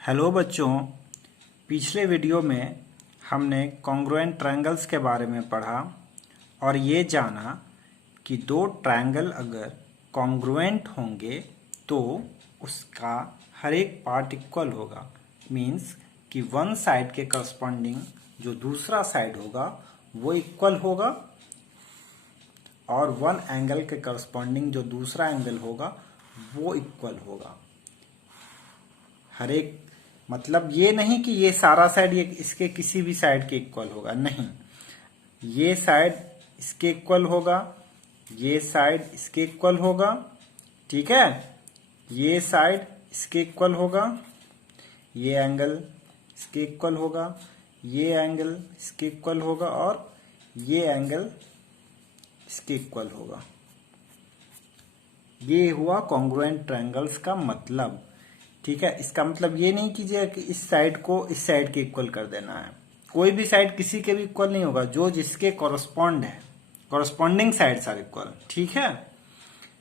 Hello बच्चों, पिछले video में हमने कॉन्ग्रुएंट ट्रायंगल्स के बारे में पढ़ा और ये जाना कि दो ट्रायंगल अगर कॉन्ग्रुएंट होंगे तो उसका हर एक पार्ट इक्वल होगा। मीन्स कि वन साइड के करस्पॉन्डिंग जो दूसरा साइड होगा वो इक्वल होगा और वन एंगल के करस्पॉन्डिंग जो दूसरा एंगल होगा वो इक्वल होगा। हर एक मतलब ये नहीं कि ये सारा साइड ये इसके किसी भी साइड के इक्वल होगा, नहीं, ये साइड इसके इक्वल होगा, ये साइड इसके इक्वल होगा, ठीक है, ये साइड इसके इक्वल होगा, ये एंगल इसके इक्वल होगा, ये एंगल इसके इक्वल होगा और ये एंगल इसके इक्वल होगा। ये हुआ कॉन्ग्रुएंट ट्रायंगल्स का मतलब, ठीक है। इसका मतलब ये नहीं कीजिए कि इस साइड को इस साइड के इक्वल कर देना है। कोई भी साइड किसी के भी इक्वल नहीं होगा, जो जिसके कॉरस्पॉन्ड है, कॉरस्पॉन्डिंग साइड्स आर इक्वल, ठीक है।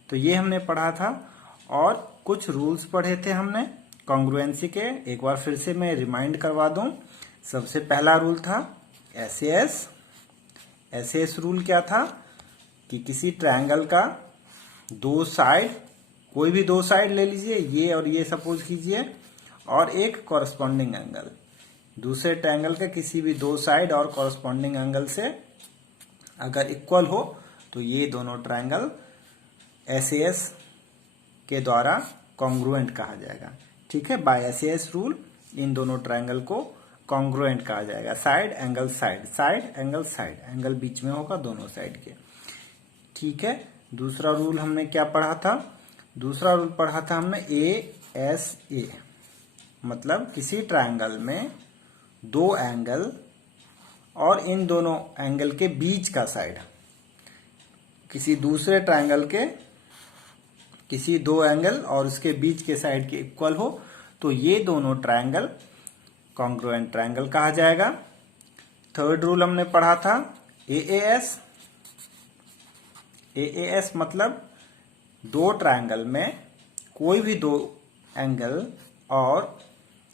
तो ये हमने पढ़ा था और कुछ रूल्स पढ़े थे हमने कॉन्ग्रुएंसी के। एक बार फिर से मैं रिमाइंड करवा दूं। सबसे पहला रूल था एसएएस। एसएएस रूल क्या था कि किसी ट्रायंगल का दो साइड, कोई भी दो साइड ले लीजिए, ये और ये सपोज कीजिए, और एक कॉरस्पॉन्डिंग एंगल, दूसरे ट्रायंगल के किसी भी दो साइड और कॉरस्पॉन्डिंग एंगल से अगर इक्वल हो तो ये दोनों ट्रायंगल एसएएस के द्वारा कॉन्ग्रुएंट कहा जाएगा, ठीक है। बाय एसएएस रूल इन दोनों ट्रायंगल को कॉन्ग्रुएंट कहा जाएगा। Side angle side, side angle side, angle बीच में होगा दोनों साइड के, ठीक है। दूसरा रूल हमने क्या पढ़ा था? दूसरा रूल पढ़ा था हमने ASA, मतलब किसी ट्रायंगल में दो एंगल और इन दोनों एंगल के बीच का साइड किसी दूसरे ट्रायंगल के किसी दो एंगल और उसके बीच के साइड के इक्वल हो तो ये दोनों ट्रायंगल कॉन्ग्रुएंट ट्रायंगल कहा जाएगा। थर्ड रूल हमने पढ़ा था AAS। AAS मतलब दो ट्रायंगल में कोई भी दो एंगल और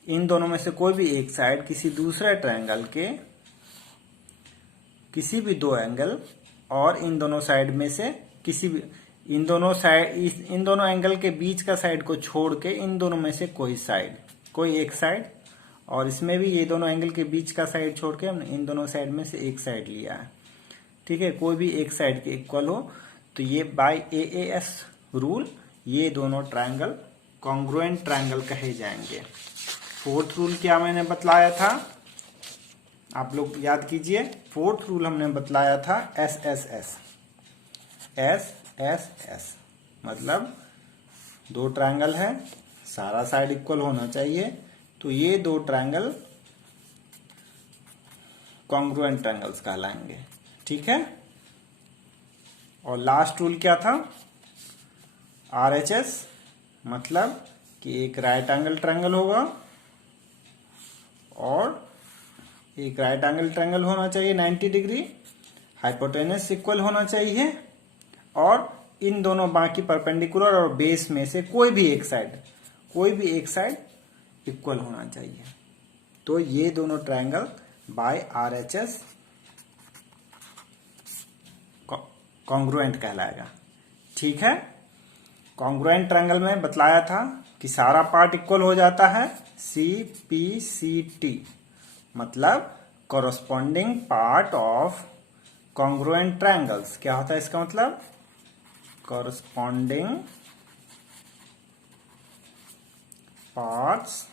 इन दोनों में से कोई भी एक साइड किसी दूसरे ट्रायंगल के किसी भी दो एंगल और इन दोनों साइड में से किसी भी इन दोनों एंगल के बीच का साइड को छोड़ के इन दोनों में से कोई एक साइड, और इसमें भी ये दोनों एंगल के बीच का साइड छोड़ के हमने इन दोनों साइड में से एक साइड लिया है, ठीक है। कोई भी एक साइड के इक्वल हो तो ये बाय AAS रूल ये दोनों ट्रायंगल कॉन्ग्रुएंट ट्रायंगल कहे जाएंगे। फोर्थ रूल क्या मैंने बतलाया था, आप लोग याद कीजिए। फोर्थ रूल हमने बतलाया था SSS। SSS मतलब दो ट्रायंगल है, सारा साइड इक्वल होना चाहिए, तो ये दो ट्रायंगल कॉन्ग्रुएंट ट्रायंगल्स कहलाएंगे, ठीक है। और लास्ट रूल क्या था? RHS मतलब कि एक राइट एंगल ट्रायंगल होगा और एक राइट एंगल ट्रायंगल होना चाहिए 90 डिग्री, हाइपोटेनस इक्वल होना चाहिए और इन दोनों बाकी परपेंडिकुलर और बेस में से कोई भी एक साइड इक्वल होना चाहिए। तो ये दोनों ट्रायंगल बाय RHS कॉन्ग्रुएंट कहलाएगा, ठीक है। कॉन्ग्रुएंट ट्रायंगल में बतलाया था कि सारा पार्ट इक्वल हो जाता है, CPCT मतलब corresponding part of congruent triangles. क्या होता है इसका मतलब? Corresponding parts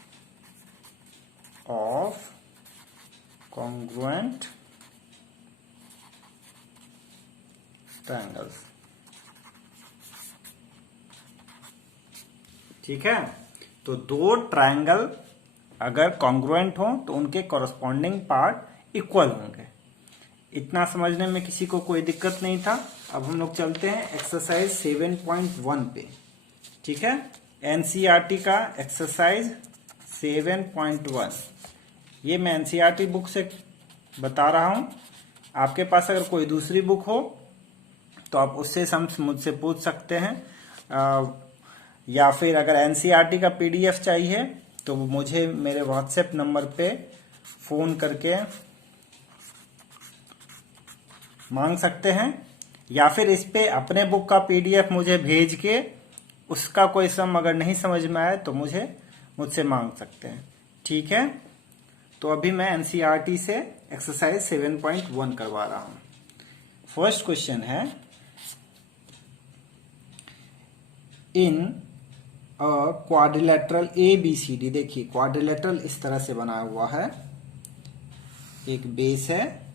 of congruent triangles, ठीक है। तो दो ट्रायंगल अगर कॉन्ग्रुएंट हो तो उनके कॉरस्पॉन्डिंग पार्ट इक्वल होंगे। इतना समझने में किसी को कोई दिक्कत नहीं था। अब हम लोग चलते हैं एक्सरसाइज 7.1 पे, ठीक है। NCERT का एक्सरसाइज 7.1 ये मैं NCERT बुक से बता रहा हूं। आपके पास अगर कोई दूसरी बुक हो तो आप उससे मुझसे पूछ सकते हैं, या फिर अगर NCERT का PDF चाहिए तो मुझे मेरे व्हाट्सएप नंबर पे फ़ोन करके मांग सकते हैं, या फिर इस पे अपने बुक का पीडीएफ मुझे भेज के उसका कोई सम अगर नहीं समझ में आए तो मुझसे मांग सकते हैं। ठीक है, तो अभी मैं एनसीईआरटी से एक्सरसाइज 7.1 करवा रहा हूं। फर्स्ट क्वेश्चन है, इन क्वाड्रिलेटरल ABCD, देखिए क्वाड्रिलेटरल इस तरह से बना हुआ है, एक बेस है,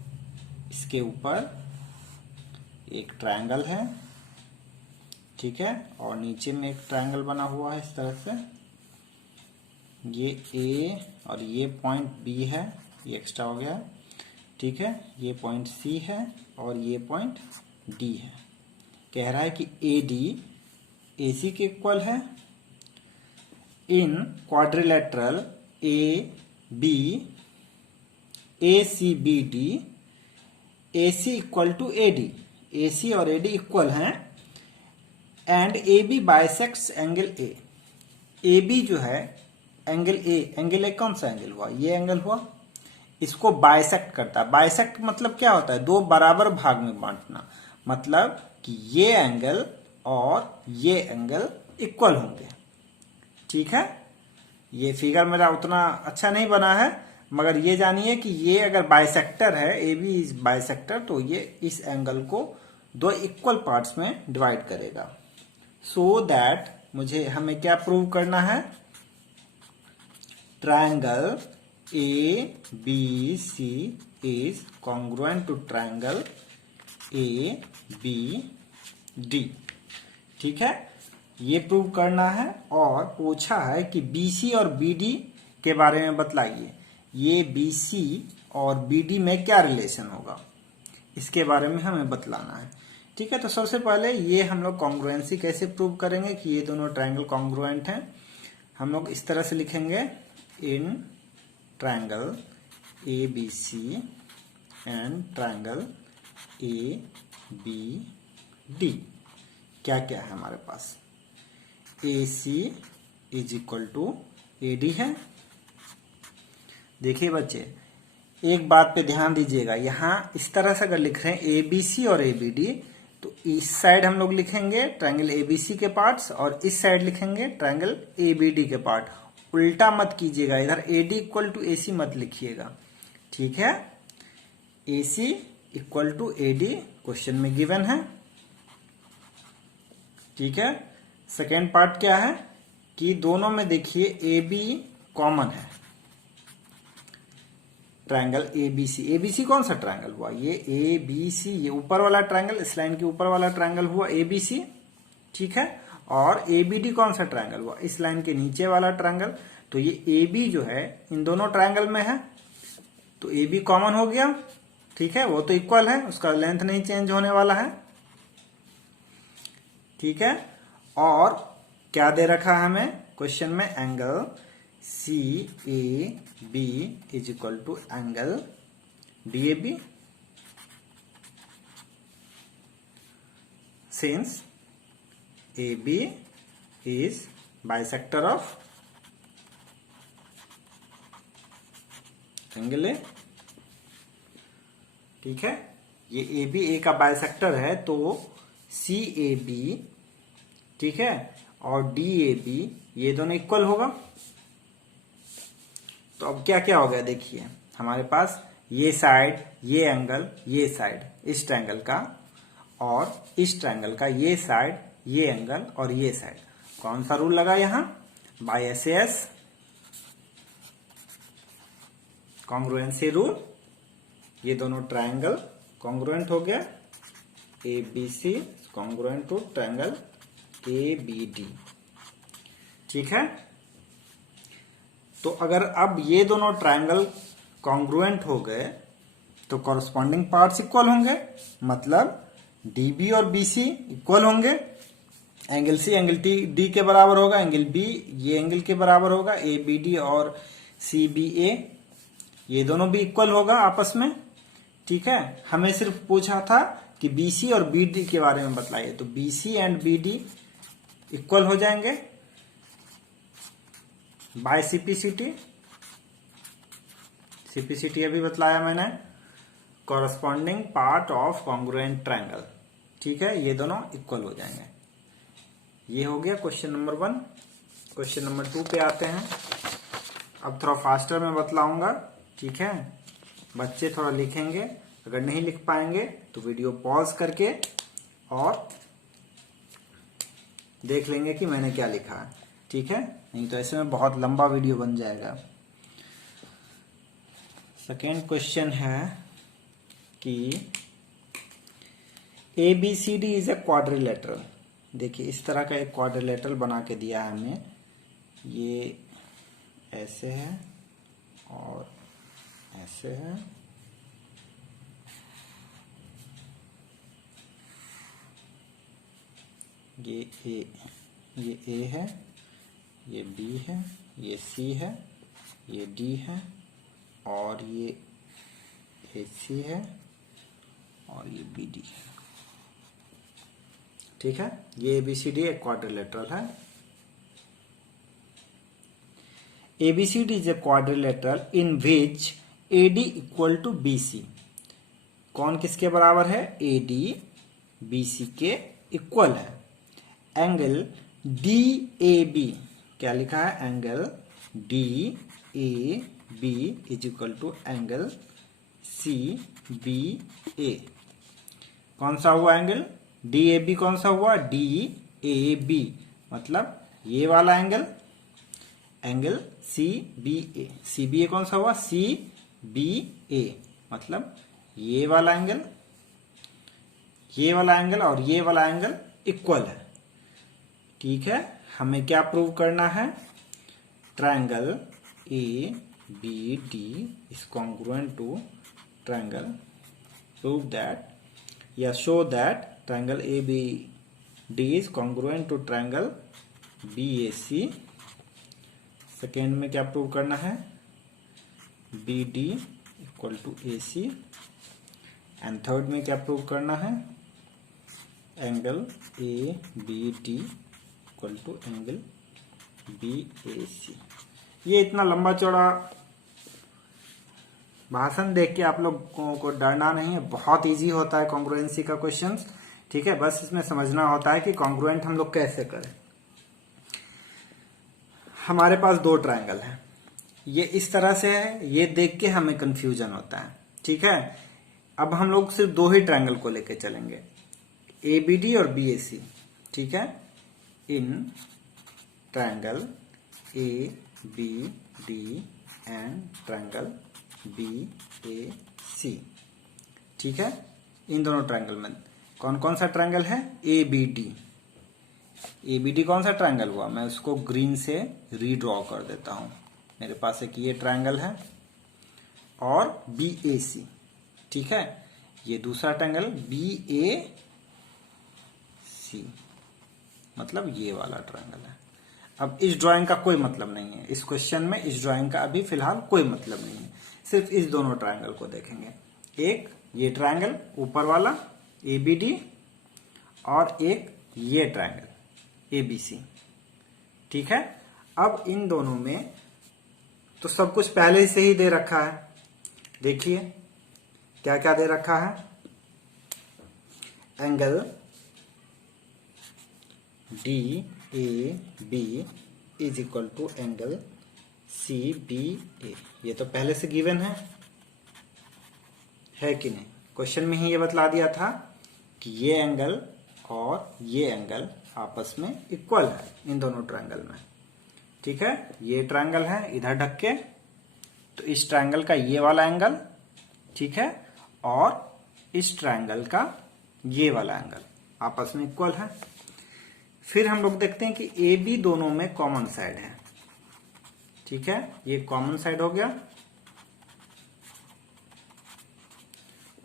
इसके ऊपर एक ट्रायंगल है, ठीक है, और नीचे में एक ट्रायंगल बना हुआ है इस तरह से, ये A और ये पॉइंट B है, ये एक्स्ट्रा हो गया, ठीक है, ये पॉइंट C है और ये पॉइंट D है। कह रहा है कि AD AC के इक्वल है। In quadrilateral ACBD AC equal to AD, AC और AD इक्वल हैं, and AB bisects angle A। AB जो है एंगल A कौन सा एंगल हुआ, ये एंगल हुआ, इसको बाइसेक्ट करता है। बाइसेक्ट मतलब क्या होता है, दो बराबर भाग में बांटना, मतलब कि ये एंगल और ये एंगल इक्वल होंगे। ठीक है, ये फिगर मेरा उतना अच्छा नहीं बना है, मगर ये जानिए कि ये अगर बाइसेक्टर है, AB इज बाइसेक्टर, तो ये इस एंगल को दो इक्वल पार्ट्स में डिवाइड करेगा। सो दैट हमें क्या प्रूव करना है, triangle ABC is congruent to triangle ABD। ठीक है, ये प्रूव करना है। और पूछा है कि BC और BD के बारे में बतलाइए, ये BC और BD में क्या रिलेशन होगा, इसके बारे में हमें बतलाना है। ठीक है, तो सबसे पहले ये हम लोग कॉन्ग्रुएंसी कैसे प्रूव करेंगे कि ये दोनों ट्रायंगल कॉन्ग्रुएंट हैं। हम लोग इस तरह से लिखेंगे, in triangle ABC and triangle ABD क्या क्या है हमारे पास, AC is equal to AD है। देखिए बच्चे, एक बात पे ध्यान दीजिएगा, यहां इस तरह से अगर लिख रहे हैं ABC और ABD, तो इस साइड हम लोग लिखेंगे ट्रायंगल ABC के पार्ट्स और इस साइड लिखेंगे ट्रायंगल ABD के पार्ट। उल्टा मत कीजिएगा, इधर AD इक्वल टू AC मत लिखिएगा। ठीक है, AC equal to AD question में गिवन है। ठीक है, सेकेंड पार्ट क्या है कि दोनों में देखिए AB कॉमन है, ट्रायंगल ABC कौन सा ट्रायंगल हुआ, ये ABC, ये ऊपर वाला ट्रायंगल, इस लाइन के ऊपर वाला ट्रायंगल हुआ ABC। ठीक है, और ABD कौन सा ट्रायंगल हुआ, इस लाइन के नीचे वाला ट्रायंगल। तो ये AB जो है इन दोनों ट्रायंगल में है, तो AB कॉमन हो गया। ठीक है, वो तो इक्वल है, उसका लेंथ नहीं चेंज होने वाला है। ठीक है, और क्या दे रखा है हमें क्वेश्चन में, angle CAB is equal to angle DAB, since AB is bisector of angle A। ठीक है, ये AB A का बाइसेक्टर है, तो CAB, ठीक है, और DAB ये दोनों इक्वल होगा। तो अब क्या क्या हो गया, देखिए हमारे पास ये साइड, ये एंगल, ये साइड इस ट्रायंगल का, और इस ट्रायंगल का ये साइड, ये एंगल और ये साइड। कौन सा रूल लगा यहां, बाय SAS कॉन्ग्रुएंसी रूल। ये दोनों ट्रायंगल कॉन्ग्रुएंट हो गया, ABC congruent to triangle ABD। ठीक है, तो अगर अब ये दोनों ट्रायंगल कॉन्ग्रुएंट हो गए तो कॉरस्पॉन्डिंग पार्ट्स इक्वल होंगे, मतलब DB और BC इक्वल होंगे, एंगल C एंगल D के बराबर होगा, एंगल B ये एंगल के बराबर होगा, ABD और CBA ये दोनों भी इक्वल होगा आपस में। ठीक है, हमें सिर्फ पूछा था कि BC और BD के बारे में बतलाइए, तो BC एंड BD इक्वल हो जाएंगे, बाय सीपीसीटी, सीपीसीटी अभी बतलाया मैंने, corresponding part of congruent triangle. ठीक है, ये दोनों इक्वल हो जाएंगे। ये हो गया क्वेश्चन नंबर 1। क्वेश्चन नंबर 2 पे आते हैं। अब थोड़ा फास्टर में बतलाऊंगा, ठीक है, बच्चे थोड़ा लिखेंगे, अगर नहीं लिख पाएंगे तो वीडियो पॉज करके और देख लेंगे कि मैंने क्या लिखा है। ठीक है, नहीं तो ऐसे में बहुत लंबा वीडियो बन जाएगा। सेकेंड क्वेश्चन है कि ABCD इज ए क्वाड्रिलेटरल। देखिए इस तरह का एक क्वाड्रिलेटरल बना के दिया है हमें, ये ऐसे है और ऐसे है, ये A है, ये B है, ये C है, ये D है और ये AC है और ये BD है। ठीक है, ये ABCD एक क्वाड्रिलेटरल है। ABCD is a quadrilateral in which AD equal to BC। कौन किसके बराबर है? AD BC के इक्वल है। एंगल DAB, क्या लिखा है? Angle DAB is equal to angle CBA। कौन सा हुआ एंगल? DAB कौन सा हुआ? DAB मतलब ये वाला एंगल, एंगल CBA। CBA कौन सा हुआ? CBA मतलब ये वाला एंगल, ये वाला एंगल और ये वाला एंगल इक्वल है। ठीक है, हमें क्या प्रूव करना है? Triangle ABD is congruent to triangle, prove that या show that triangle ABD is congruent to triangle BAC। Second में क्या प्रूव करना है? BD equal to AC। And third में क्या प्रूव करना है? Angle ABD equal to angle BAC। ये इतना लंबा चौड़ा भाषण देख के आप लोगों को डरना नहीं है, बहुत इजी होता है कॉन्ग्रुएंसी का क्वेश्चंस। ठीक है, बस इसमें समझना होता है कि कॉन्ग्रुएंट हम लोग कैसे करें। हमारे पास दो ट्रायंगल है, ये इस तरह से है, ये देख के हमें कंफ्यूजन होता है। ठीक है, अब हम लोग सिर्फ दो ही ट्रायंगल को लेके चलेंगे, ABD और BAC। ठीक है, in triangle ABD and triangle BAC। ठीक है, इन दोनों ट्रायंगल में कौन कौन सा ट्रायंगल है? ABD। ABD कौन सा ट्रायंगल हुआ? मैं उसको ग्रीन से रीड्रॉ कर देता हूं। मेरे पास एक ये ट्रायंगल है और BAC। ठीक है, ये दूसरा ट्रायंगल BAC मतलब ये वाला ट्रायंगल है। अब इस ड्राइंग का कोई मतलब नहीं है, इस क्वेश्चन में इस ड्राइंग का अभी फिलहाल कोई मतलब नहीं है, सिर्फ इस दोनों ट्रायंगल को देखेंगे। एक ये ट्रायंगल ऊपर वाला ABD और एक ये ट्रायंगल ABC। ठीक है, अब इन दोनों में तो सब कुछ पहले से ही दे रखा है। देखिए क्या क्या दे रखा है? Angle DAB is equal to angle CBA। ये तो पहले से गिवन है कि नहीं? क्वेश्चन में ही ये बतला दिया था कि ये एंगल और ये एंगल आपस में इक्वल है इन दोनों ट्रायंगल में। ठीक है, ये ट्रायंगल है इधर ढक के, तो इस ट्रायंगल का ये वाला एंगल, ठीक है, और इस ट्रायंगल का ये वाला एंगल आपस में इक्वल है। फिर हम लोग देखते हैं कि AB दोनों में कॉमन साइड है। ठीक है, ये कॉमन साइड हो गया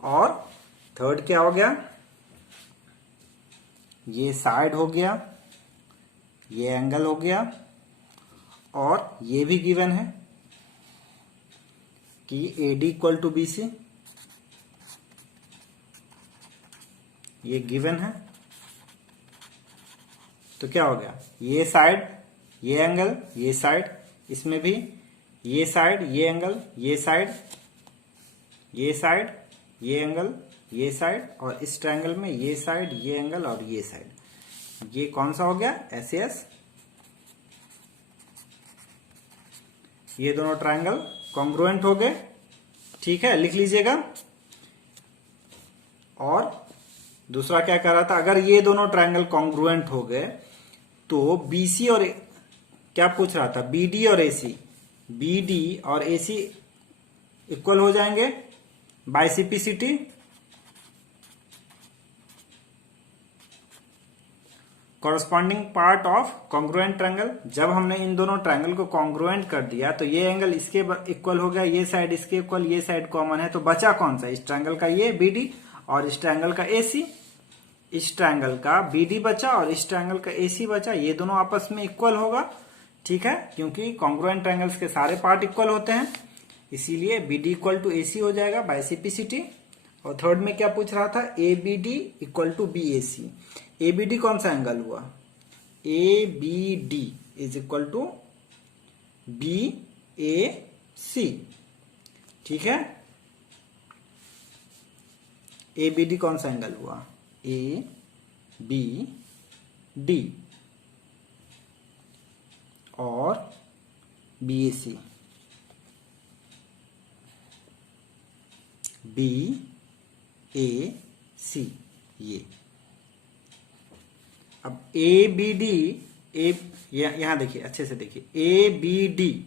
और थर्ड क्या हो गया? ये साइड हो गया, ये एंगल हो गया और ये भी गिवन है कि AD इक्वल टू BC, ये गिवन है। तो क्या हो गया? ये साइड, ये एंगल, ये साइड, इसमें भी ये साइड ये एंगल, ये साइड ये साइड, ये एंगल ये साइड, और इस ट्रायंगल में ये साइड ये एंगल और ये साइड। ये कौन सा हो गया? एसएस। ये दोनों ट्रायंगल कॉन्ग्रुएंट हो गए। ठीक है, लिख लीजिएगा। और दूसरा क्या कह रहा था, अगर ये दोनों ट्रायंगल कॉन्ग्रुएंट हो गए तो बीसी और क्या पूछ रहा था, बीडी और एसी, बीडी और एसी इक्वल हो जाएंगे by CPCT. Corresponding part of congruent triangle. जब हमने इन दोनों ट्रायंगल को कॉन्ग्रुएंट कर दिया तो ये एंगल इसके इक्वल हो गया, ये साइड इसके इक्वल, ये साइड कॉमन है, तो बचा कौन सा? इस ट्रायंगल का ये बीडी और इस ट्रायंगल का एसी। इस ट्रायंगल का बीडी बचा और इस ट्रायंगल का एसी बचा, ये दोनों आपस में इक्वल होगा। ठीक है, क्योंकि कॉन्ग्रुएंट ट्रायंगल्स के सारे पार्ट इक्वल होते हैं, इसीलिए बीडी इक्वल टू एसी हो जाएगा बाय सीपीसीटी। और थर्ड में क्या पूछ रहा था, A B D equal to B A C. A B D कौन सा एंगल हुआ? A B D is equal to B A C. ठीक है, ए बी डी कौन सा एंगल हुआ? ए बी डी और B A C, B A C. ये अब ए बी डी, ए यहां देखिए, अच्छे से देखिए, ए बी डी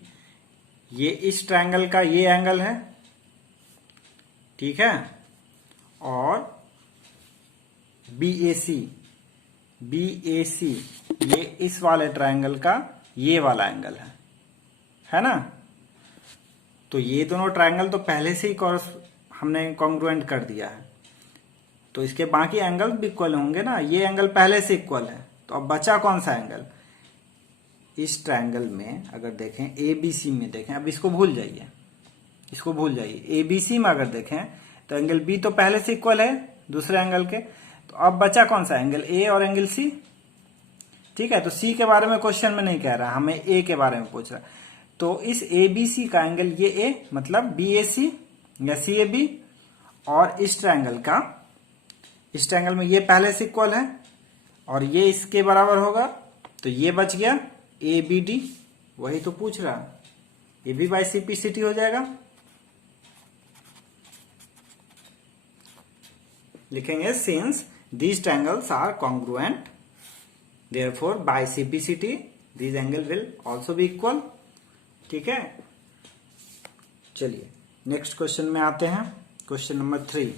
ये इस ट्रायंगल का ये एंगल है। ठीक है, और B A C, B A C ये इस वाले ट्रायंगल का ये वाला एंगल है ना। तो ये दोनों ट्रायंगल तो पहले से ही हमने कॉन्ग्रुएंट कर दिया है, तो इसके बाकी एंगल भी इक्वल होंगे ना। ये एंगल पहले से इक्वल है, तो अब बचा कौन सा एंगल? इस ट्रायंगल में अगर देखें, एबीसी में देखें, अब इसको भूल जाइए, इसको भूल जाइए। एबीसी में अगर देखें तो एंगल बी तो पहले से इक्वल है दूसरे एंगल के, तो अब बचा कौन सा? एंगल ए और एंगल सी। ठीक है, तो सी के बारे में क्वेश्चन में नहीं कह रहा, हमें ए के बारे में पूछ रहा। तो इस एबीसी का एंगल ये ए, मतलब बीएसी या सी ए बी, और इस ट्रायंगल का, इस ट्रायंगल में ये पहले से इक्वल है और ये इसके बराबर होगा, तो ये बच गया ए बी डी। वही तो पूछ रहा, ये भी बाय सीपीसीटी हो जाएगा। लिखेंगे since these triangles are congruent therefore by CPCT these angle will also be equal. ठीक है, चलिए नेक्स्ट क्वेश्चन में आते हैं। Question number 3।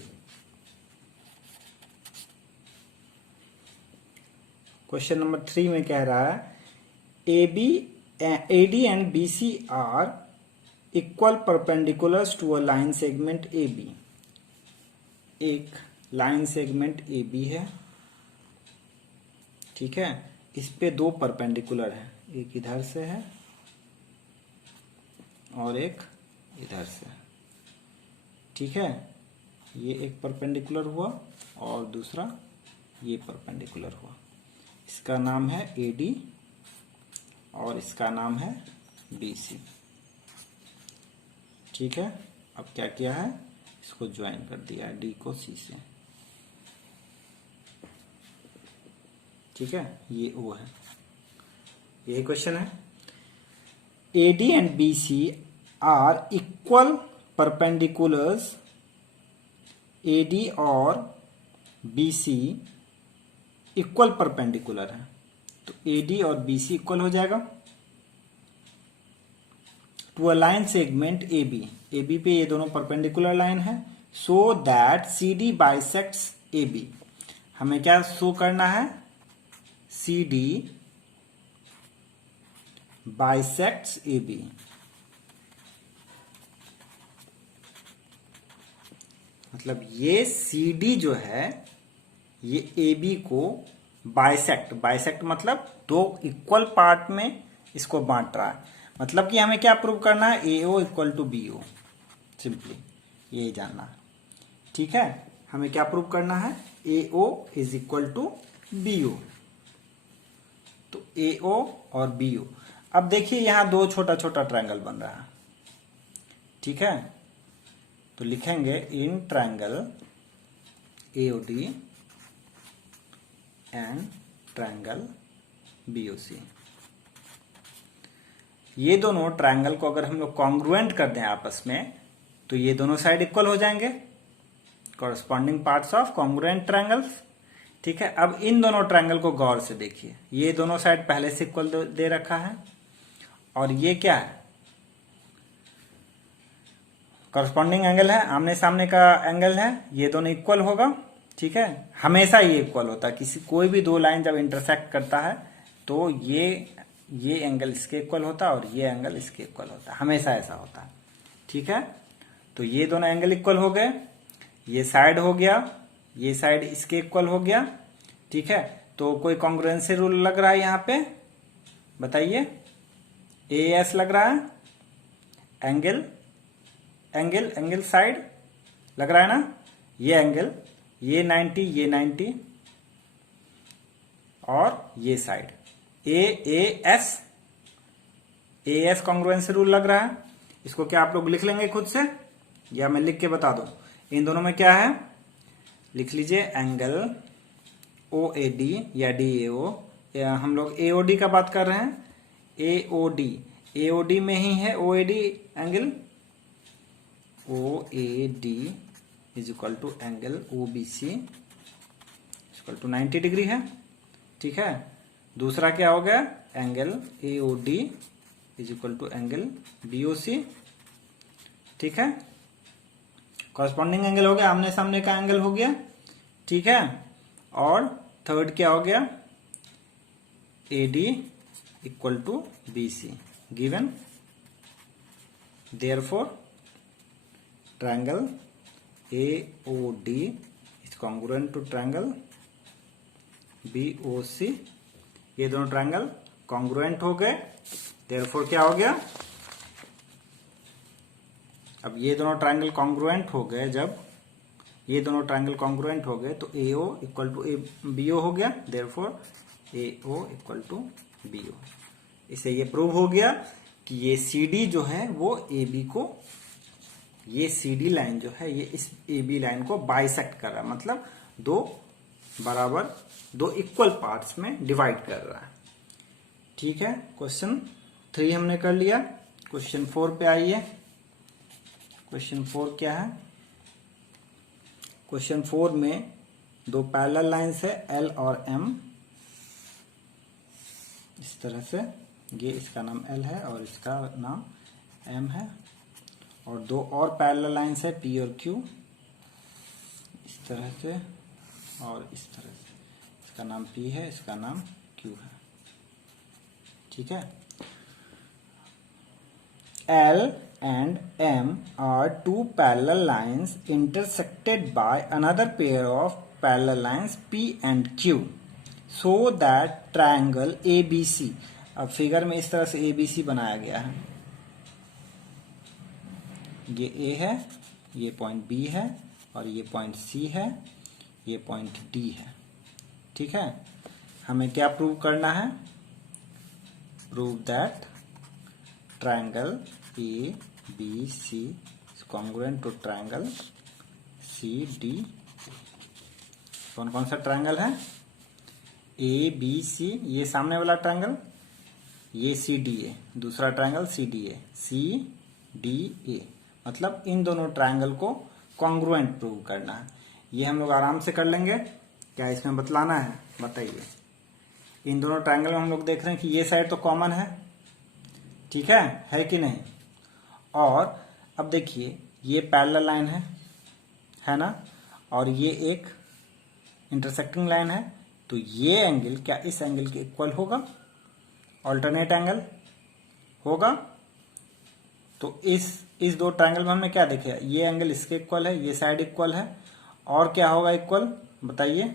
क्वेश्चन नंबर 3 में कह रहा है AD and BC are equal perpendiculars to a line segment AB। एक लाइन सेगमेंट AB है। ठीक है, इस पे दो परपेंडिकुलर है, एक इधर से है और एक इधर से। ठीक है, ये एक परपेंडिकुलर हुआ और दूसरा ये परपेंडिकुलर हुआ। इसका नाम है AD और इसका नाम है BC। ठीक है, अब क्या किया है, इसको ज्वाइन कर दिया है D को C से। ठीक है, ये O है, यही क्वेश्चन है। AD and BC are equal perpendiculars. AD और BC इक्वल परपेंडिकुलर है, तो AD और BC इक्वल हो जाएगा to a line segment AB। AB पे ये दोनों परपेंडिकुलर लाइन है, so that CD bisects AB। हमें क्या शो करना है, CD बाइसेक्ट्स AB। मतलब ये CD जो है ये AB को बाइसेक्ट, बाइसेक्ट मतलब दो इक्वल पार्ट में इसको बांट रहा है। मतलब कि हमें क्या प्रूव करना है, AO equal to BO। Simply यही जानना है। ठीक है, हमें क्या प्रूव करना है, AO is equal to BO। तो AO और BO, अब देखिए यहां दो छोटा छोटा ट्रायंगल बन रहा है, ठीक है। तो लिखेंगे in triangle AOD and triangle BOC. ये दोनों ट्रायंगल को अगर हम लोग कॉन्ग्रुएंट कर दें आपस में तो ये दोनों साइड इक्वल हो जाएंगे, corresponding parts of congruent triangles, ठीक है। अब इन दोनों ट्रायंगल को गौर से देखिए, ये दोनों साइड पहले से इक्वल दे रखा है और ये क्या है, कॉरस्पॉन्डिंग एंगल है, आमने सामने का एंगल है, ये दोनों इक्वल होगा, ठीक है। हमेशा ये इक्वल होता है, किसी कोई भी दो लाइन जब इंटरसेक्ट करता है तो ये एंगल इसके इक्वल होता है और ये एंगल इसके इक्वल होता है, हमेशा ऐसा होता है, ठीक है। तो ये दोनों एंगल इक्वल हो गए, ये साइड हो गया, ये साइड इसके इक्वल हो गया, ठीक है। तो कोई कॉन्ग्रुएंसी रूल लग रहा है यहाँ पे, बताइए। एएस लग रहा है, एंगल एंगल एंगल साइड लग रहा है ना, ये एंगल, ये 90, ये 90 और ये side as, as congruency rule लग रहा है। इसको क्या आप लोग लिख लेंगे खुद से या मैं लिख के बता दूं? इन दोनों में क्या है, लिख लीजिए एंगल ओएडी या डीएओ, हम लोग एओडी का बात कर रहे हैं, एओडी, एओडी में ही है OAD angle, OAD is equal to angle OBC equal to 90 degree है, ठीक है। दूसरा क्या हो गया, angle AOD is equal to angle BOC, ठीक है। कॉरस्पॉन्डिंग एंगल हो गया, आमने सामने का एंगल हो गया, ठीक है। और थर्ड क्या हो गया, AD equal to BC given, therefore triangle AOD is congruent to triangle BOC. ये दोनों ट्रायंगल कॉन्ग्रुएंट हो गए, देयरफॉर क्या हो गया, अब ये दोनों ट्रायंगल कॉन्ग्रुएंट हो गए, जब ये दोनों ट्रायंगल कॉन्ग्रुएंट हो गए तो एओ इक्वल टू बीओ हो गया, therefore AO equal to BO. इससे ये प्रूव हो गया कि ये सीडी जो है वो एबी को, ये सीडी लाइन जो है ये इस एबी लाइन को बाइसेक्ट कर रहा है, मतलब दो बराबर, दो इक्वल पार्ट्स में डिवाइड कर रहा है, ठीक है। क्वेश्चन 3 हमने कर लिया। क्वेश्चन 4 पे आइए। क्वेश्चन 4 क्या है, क्वेश्चन 4 में दो पैरेलल लाइंस है एल और एम, इस तरह से, ये इसका नाम एल है और इसका नाम एम है, और दो और पैरेलल लाइंस है पी और क्यू, इस तरह से और इस तरह से, इसका नाम पी है, इसका नाम क्यू है, ठीक है। L and M are two parallel lines intersected by another pair of parallel lines P and Q, so that triangle ABC, अब फिगर में इस तरह से ABC बनाया गया है, ये A है, ये पॉइंट B है और ये पॉइंट C है, ये पॉइंट D है, ठीक है। हमें क्या प्रूव करना है, prove that triangle ABC is congruent to triangle CD। कौन कौन सा ट्रायंगल है, ABC, ये सामने वाला ट्रायंगल, ये CDA, दूसरा ट्रायंगल CDA, CDA, मतलब इन दोनों ट्रायंगल को कॉन्ग्रुएंट प्रूव करना है। ये हम लोग आराम से कर लेंगे, क्या इसमें बतलाना है, बताइए। इन दोनों ट्रायंगल में हम लोग देख रहे हैं कि ये साइड तो कॉमन है, ठीक है कि नहीं। और अब देखिए ये पैरेलल लाइन है ना, और ये एक इंटरसेक्टिंग लाइन है, तो ये एंगल क्या इस एंगल के इक्वल होगा, ऑल्टरनेट एंगल होगा। तो इस दो ट्रायंगल में हमने क्या देखा, ये एंगल इसके इक्वल है, ये साइड इक्वल है, और क्या होगा इक्वल, बताइए।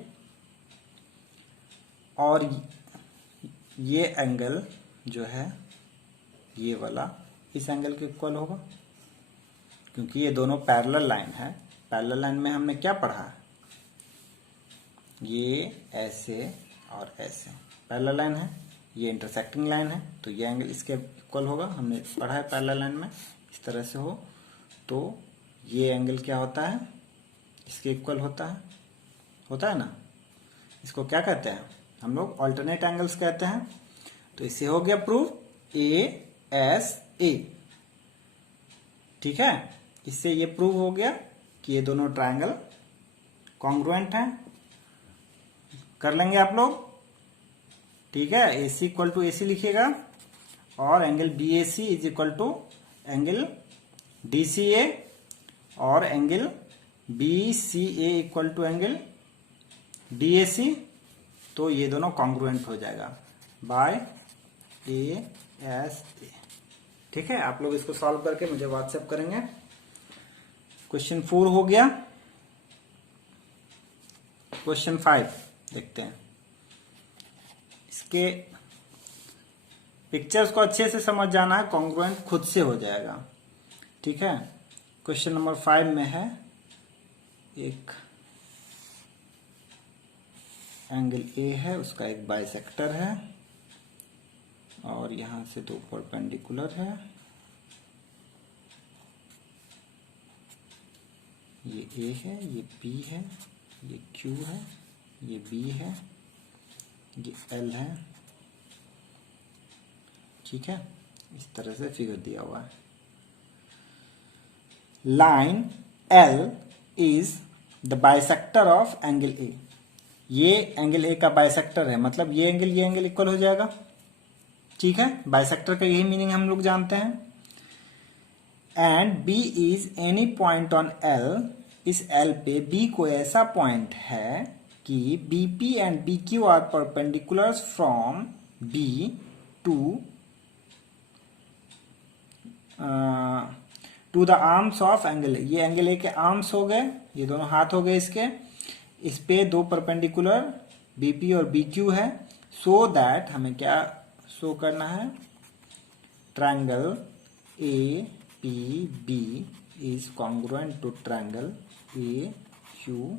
और ये एंगल जो है ये वाला इस एंगल के इक्वल होगा, क्योंकि ये दोनों पैरेलल लाइन है। पैरेलल लाइन में हमने क्या पढ़ा, ये ऐसे और ऐसे पैरेलल लाइन है, ये इंटरसेक्टिंग लाइन है तो ये एंगल इसके इक्वल होगा, हमने पढ़ा है पैरेलल लाइन में इस तरह से हो तो ये एंगल क्या होता है, इसके इक्वल होता है ना। इसको क्या कहते हैं हम लोग, ऑल्टरनेट एंगल्स कहते हैं। तो इससे हो गया प्रूव ASA, ठीक है। इससे ये प्रूव हो गया कि ये दोनों ट्रायंगल कॉन्ग्रुएंट हैं। कर लेंगे आप लोग, ठीक है। AC इक्वल टू AC लिखिएगा और angle BAC is equal to angle DCA और angle BCA equal to angle DAC। तो ये दोनों कॉन्ग्रुएंट हो जाएगा बाय ASA, ठीक है। आप लोग इसको सॉल्व करके मुझे व्हाट्सएप करेंगे। क्वेश्चन 4 हो गया। क्वेश्चन 5 देखते हैं। इसके पिक्चर्स को अच्छे से समझ जाना है, कॉन्ग्रुएंट खुद से हो जाएगा, ठीक है। क्वेश्चन नंबर 5 में है एक एंगल A है, उसका एक बाइसेक्टर है और यहां से दो परपेंडिकुलर है। ये A है, ये B है, ये Q है, ये B है, ये L है, ठीक है। इस तरह से फिगर दिया हुआ है। Line L is the bisector of angle A। ये एंगल A का बाइसेक्टर है, मतलब ये एंगल इक्वल हो जाएगा, ठीक है। बाइसेक्टर का यही मीनिंग हम लोग जानते हैं। And B is any point on L, इस L पे B को ऐसा पॉइंट है कि BP and BQ are perpendicular from B to the arms of angle A। ये एंगल A के आर्म्स हो गए, ये दोनों हाथ हो गए इसके। इस पे दो परपेंडिकुलर BP और BQ है। सो दैट हमें क्या शो करना है, triangle APB is congruent to triangle AQB,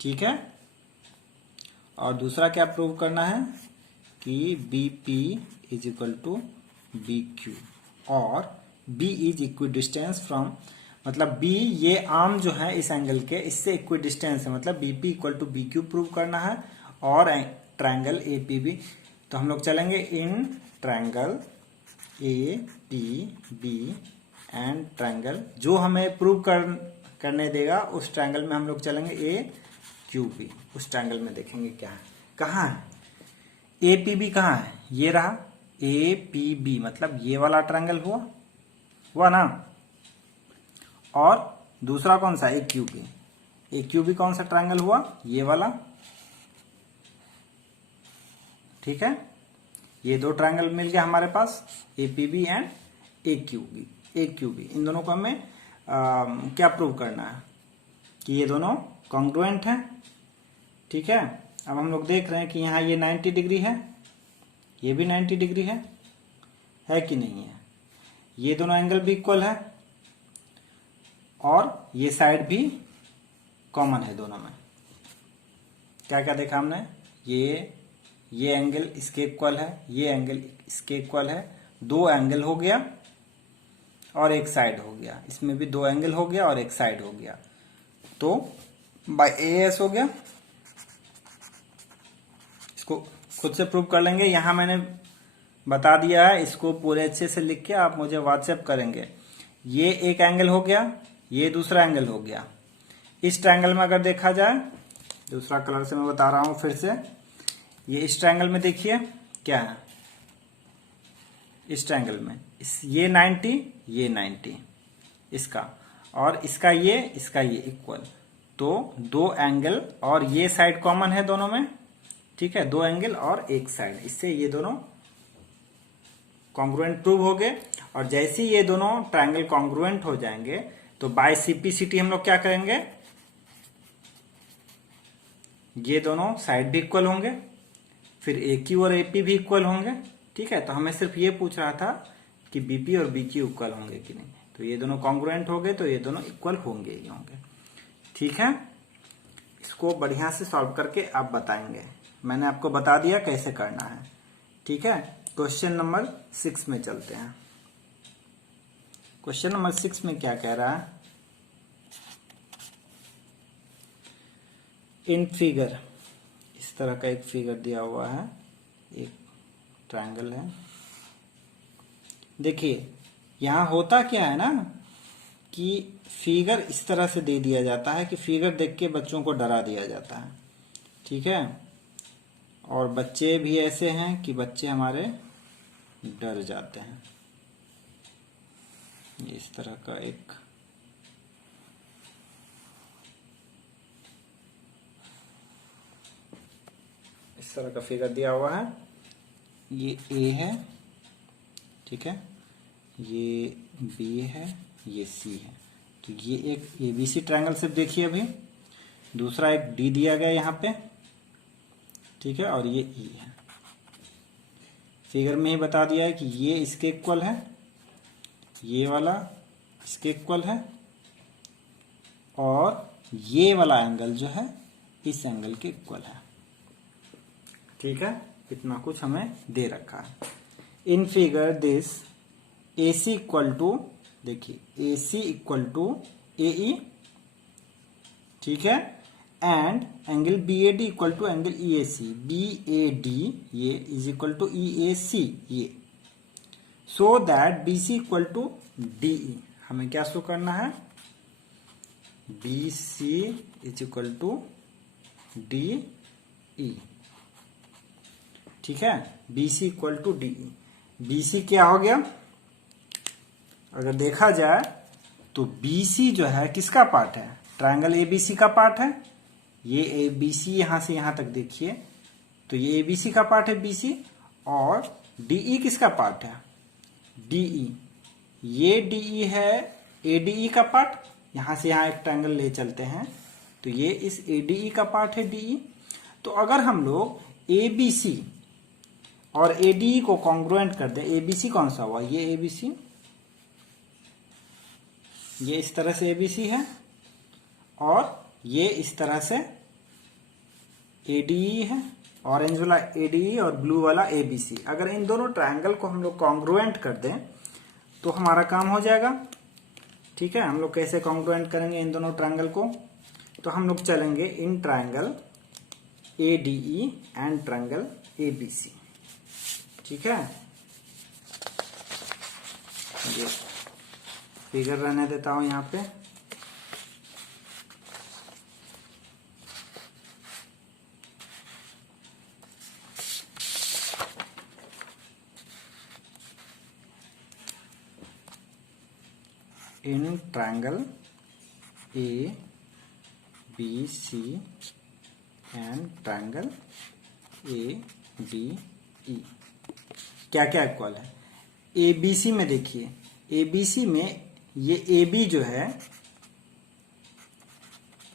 ठीक है। और दूसरा क्या प्रूव करना है कि BP is equal to BQ और B इज इक्विडिस्टेंस फ्रॉम, मतलब B ये आर्म जो है इस एंगल के, इससे इक्विडिस्टेंस है, मतलब BP equal to BQ prove करना है और ट्रायंगल APB। तो हम लोग चलेंगे in triangle APB and triangle, जो हमें प्रूव करने देगा उस ट्रायंगल में हम लोग चलेंगे AQB। उस ट्रायंगल में देखेंगे क्या है, कहाँ है APB, कहाँ है, ये रहा APB, मतलब ये वाला ट्रायंगल हुआ ना। और दूसरा कौन सा AQB कौन सा ट्रायंगल हुआ, ये वाला, ठीक है। ये दो ट्रायंगल मिल गया हमारे पास, APB एंड AQB। इन दोनों को हमें क्या प्रूव करना है कि ये दोनों कॉन्ग्रुएंट हैं, ठीक है। अब हम लोग देख रहे हैं कि यहाँ ये 90 डिग्री है, ये भी 90 डिग्री है कि नहीं है। ये दोनों एंगल भी इक्वल है और ये साइड भी कॉमन है दोनों में। क्या क्या देखा हमने, ये एंगल इसके इक्वल है, ये एंगल इसके इक्वल है, दो एंगल हो गया और एक साइड हो गया। इसमें भी दो एंगल हो गया और एक साइड हो गया, तो बाय AS हो गया। इसको खुद से प्रूव कर लेंगे, यहां मैंने बता दिया है, इसको पूरे अच्छे से लिख के आप मुझे व्हाट्सएप करेंगे। ये एक एंगल हो गया, ये दूसरा एंगल हो गया। इस ट्रायंगल में अगर देखा जाए, दूसरा कलर से मैं बता रहा हूं फिर से, ये इस ट्रायंगल में देखिए क्या है, इस ट्रायंगल में ये 90 इसका, और इसका ये इक्वल, तो दो एंगल और ये साइड कॉमन है दोनों में, ठीक है। दो एंगल और एक साइड, इससे ये दोनों कॉन्ग्रुएंट प्रूव हो गए। और जैसे ही ये दोनों ट्रायंगल कॉन्ग्रुएंट हो जाएंगे तो बाय CPCT हम लोग क्या करेंगे, ये दोनों साइड भी इक्वल होंगे, फिर AQ और AP भी इक्वल होंगे, ठीक है। तो हमें सिर्फ ये पूछ रहा था कि BP और BQ इक्वल होंगे कि नहीं, तो ये दोनों कॉन्ग्रुएंट हो गए, तो ये दोनों इक्वल होंगे ही होंगे, ठीक है। इसको बढ़िया से सॉल्व करके आप बताएंगे, मैंने आपको बता दिया कैसे करना है। ठीक है, क्वेश्चन नंबर 6 में चलते हैं। क्वेश्चन नंबर 6 में क्या कह रहा है, इन फिगर, इस तरह का एक फिगर दिया हुआ है, एक ट्रायंगल है। देखिए यहां होता क्या है ना कि फिगर इस तरह से दे दिया जाता है कि फिगर देख के बच्चों को डरा दिया जाता है। ठीक है, और बच्चे भी ऐसे हैं कि बच्चे हमारे डर जाते हैं। इस तरह का एक इस तरह का फिगर दिया हुआ है। ये ए है, ठीक है, ये बी है, ये सी है। तो ये एक एबीसी ट्रायंगल से देखिए अभी। दूसरा एक डी दिया गया यहाँ पे, ठीक है, और ये ई है। फिगर में ही बता दिया है कि ये इसके इक्वल है, ये वाला इसके इक्वल है, और ये वाला एंगल जो है इस एंगल के इक्वल है। ठीक है, इतना कुछ हमें दे रखा है। In figure this AC equal to, देखिए AC इक्वल टू AE, ठीक है, and angle BAD equal to angle EAC, BAD ये इज इक्वल टू EAC ये, so that BC equal to DE। हमें क्या शो करना है, BC is equal to DE। ठीक है, BC equal to DE। BC क्या हो गया, अगर देखा जाए तो BC जो है किसका पार्ट है, ट्रायंगल ABC का पार्ट है। ये ABC यहां से यहां तक देखिए, तो ये ABC का पार्ट है BC, और DE किसका पार्ट है, DE। ये DE है ADE का पार्ट। यहां से यहां एक ट्रायंगल ले चलते हैं, तो ये इस ADE का पार्ट है DE। तो अगर हम लोग ABC और ADE को कॉन्ग्रुएंट कर दें, ABC कौन सा हुआ, ये ABC, ये इस तरह से ABC है, और ये इस तरह से ADE है, ऑरेंज वाला ADE और ब्लू वाला ABC। अगर इन दोनों ट्रायंगल को हम लोग कॉन्ग्रुएंट कर दें तो हमारा काम हो जाएगा। ठीक है, हम लोग कैसे कॉन्ग्रुएंट करेंगे इन दोनों ट्रायंगल को, तो हम लोग चलेंगे in triangle ADE and triangle ABC। ठीक है, ये फिगर रहने देता हूं यहां पे। इन triangle ABC and triangle ADE क्या क्या इक्वल है। ABC में देखिए, ABC में ये AB जो है